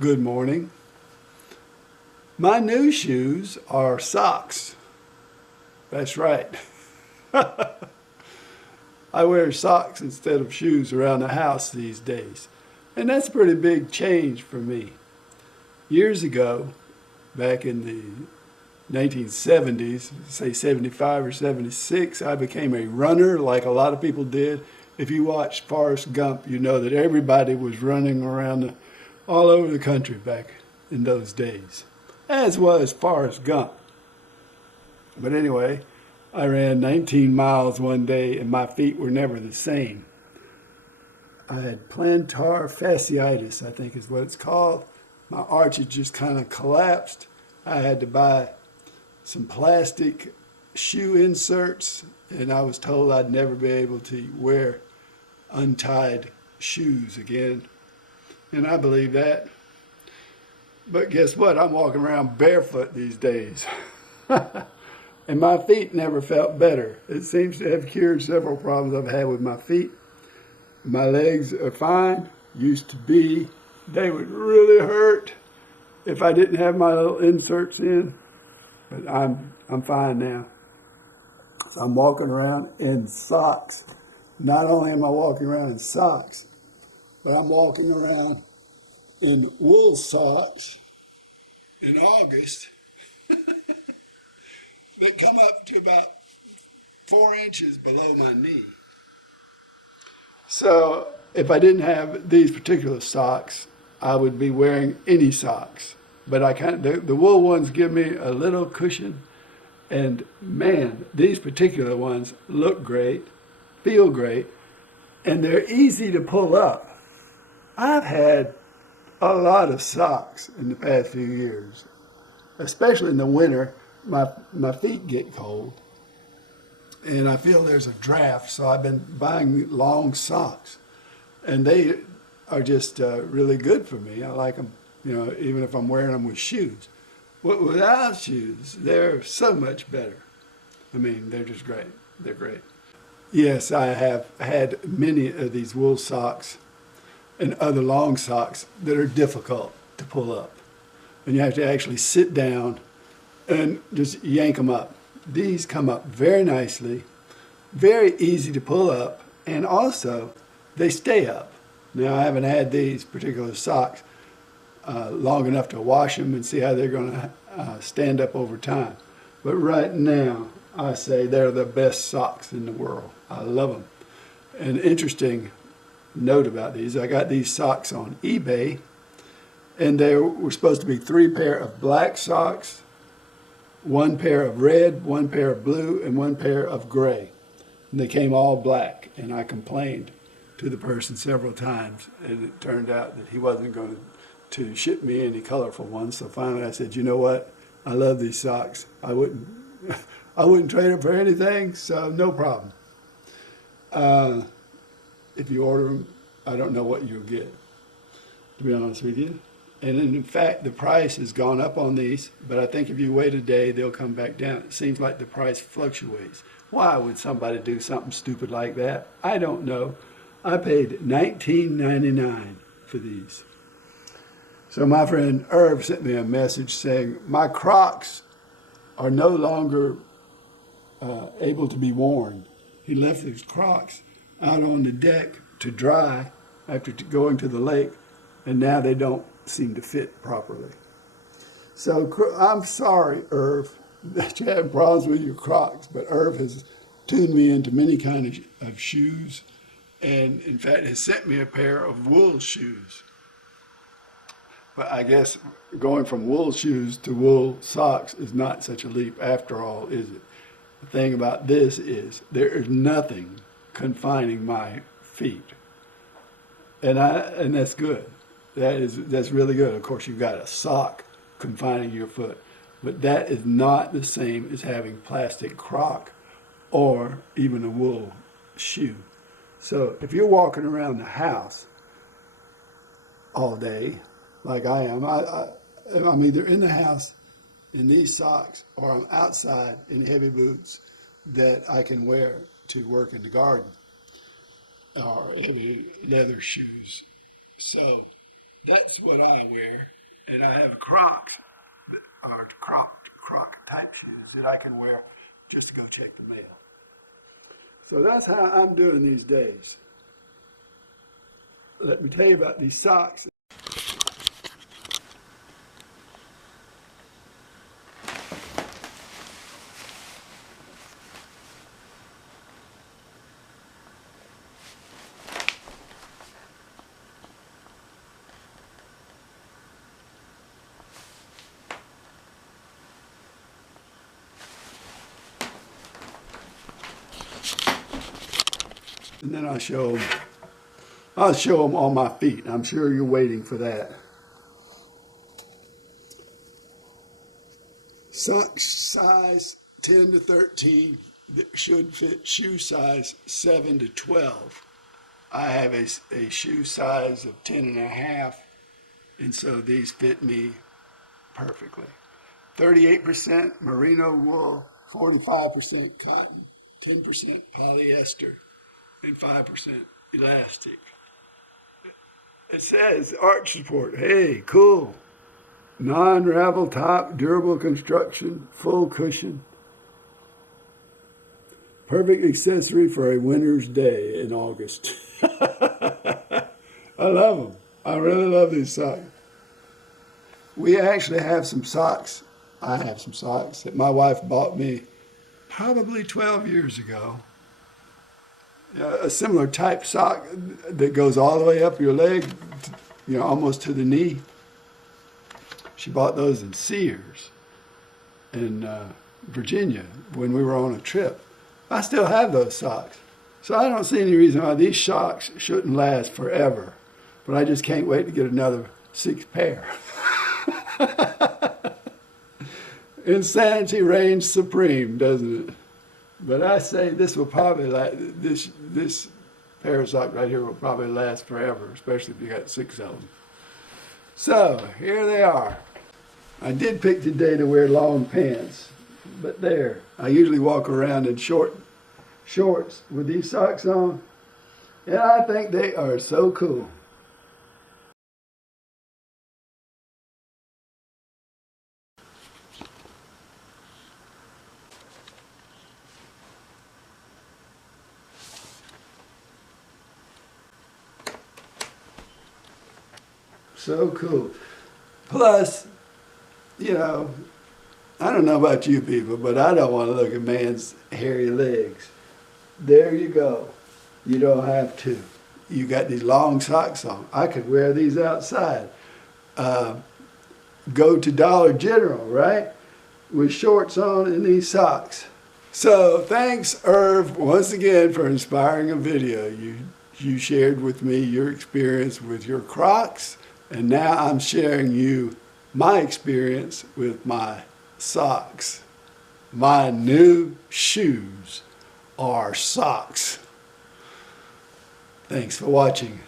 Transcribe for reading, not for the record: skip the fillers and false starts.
Good morning. My new shoes are socks. That's right. I wear socks instead of shoes around the house these days. And that's a pretty big change for me. Years ago, back in the 1970s, say 75 or 76, I became a runner like a lot of people did. If you watched Forrest Gump, you know that everybody was running around all over the country back in those days, as was Forrest Gump. But anyway, I ran 19 miles one day and my feet were never the same. I had plantar fasciitis, I think is what it's called. My arches just kind of collapsed. I had to buy some plastic shoe inserts, and I was told I'd never be able to wear untied shoes again. And I believe that. But guess what? I'm walking around barefoot these days. And my feet never felt better. It seems to have cured several problems I've had with my feet. My legs are fine. Used to be. They would really hurt if I didn't have my little inserts in. But I'm fine now. So I'm walking around in socks. Not only am I walking around in socks, but I'm walking around in wool socks in August that come up to about 4 inches below my knee. So if I didn't have these particular socks, I would be wearing any socks. But I can't. The wool ones give me a little cushion, and man, these particular ones look great, feel great, and they're easy to pull up. I've had a lot of socks in the past few years, especially in the winter. My feet get cold, and I feel there's a draft, so I've been buying long socks, and they are just really good for me. I like them, even if I'm wearing them with shoes. Without shoes, they're so much better. I mean, they're just great. They're great. Yes, I have had many of these wool socks and other long socks that are difficult to pull up. And you have to actually sit down and just yank them up. These come up very nicely, very easy to pull up, and also they stay up. Now, I haven't had these particular socks long enough to wash them and see how they're going to stand up over time. But right now, I say they're the best socks in the world. I love them. An interesting note about these, I got these socks on eBay, and they were supposed to be 3 pair of black socks, 1 pair of red, 1 pair of blue, and 1 pair of gray. And they came all black, and I complained to the person several times, and it turned out that he wasn't going to ship me any colorful ones. So finally I said, you know what? I love these socks. I wouldn't trade them for anything, so no problem. If you order them, I don't know what you'll get, to be honest with you. And in fact, the price has gone up on these, but I think if you wait a day, they'll come back down. It seems like the price fluctuates. Why would somebody do something stupid like that? I don't know. I paid $19.99 for these. So my friend Irv sent me a message saying, my Crocs are no longer able to be worn. He left his Crocs out on the deck to dry after going to the lake, and now they don't seem to fit properly. So I'm sorry, Irv, that you're having problems with your Crocs, but Irv has tuned me into many kinds of shoes, and in fact has sent me a pair of wool shoes. But I guess going from wool shoes to wool socks is not such a leap after all, is it? The thing about this is there is nothing confining my feet. And that's good. That's really good. Of course, you've got a sock confining your foot, but that is not the same as having plastic Croc or even a wool shoe. So if you're walking around the house all day, like I am, I'm either in the house in these socks or I'm outside in heavy boots that I can wear to work in the garden, or heavy leather shoes. So That's what I wear. And I have Crocs, or Croc type shoes that I can wear just to go check the mail. So that's how I'm doing these days. Let me tell you about these socks. And then I'll show them on my feet. I'm sure you're waiting for that. Sock size 10 to 13 that should fit shoe size 7 to 12. I have a shoe size of 10 and a half, and so these fit me perfectly. 38% merino wool, 45% cotton, 10% polyester, and 5% elastic. It says arch support. Hey, cool. Non-ravel top, durable construction, full cushion. Perfect accessory for a winter's day in August. I love them. I really love these socks. We actually have some socks. I have some socks that my wife bought me probably 12 years ago. A similar type sock that goes all the way up your leg, almost to the knee. She bought those in Sears in Virginia when we were on a trip. I still have those socks. So I don't see any reason why these socks shouldn't last forever. But I just can't wait to get another 6 pair. Insanity reigns supreme, doesn't it? But I say this will probably last, this pair of socks right here will probably last forever, especially if you got 6 of them. So here they are. I did pick today to wear long pants, but there. I usually walk around in shorts with these socks on, and I think they are so cool. So cool. Plus, I don't know about you people, but I don't want to look at man's hairy legs. There you go. You don't have to. You got these long socks on. I could wear these outside. Go to Dollar General, right? With shorts on and these socks. So thanks, Irv, once again for inspiring a video. You shared with me your experience with your Crocs, and now I'm sharing you my experience with my socks. My new shoes are socks. Thanks for watching.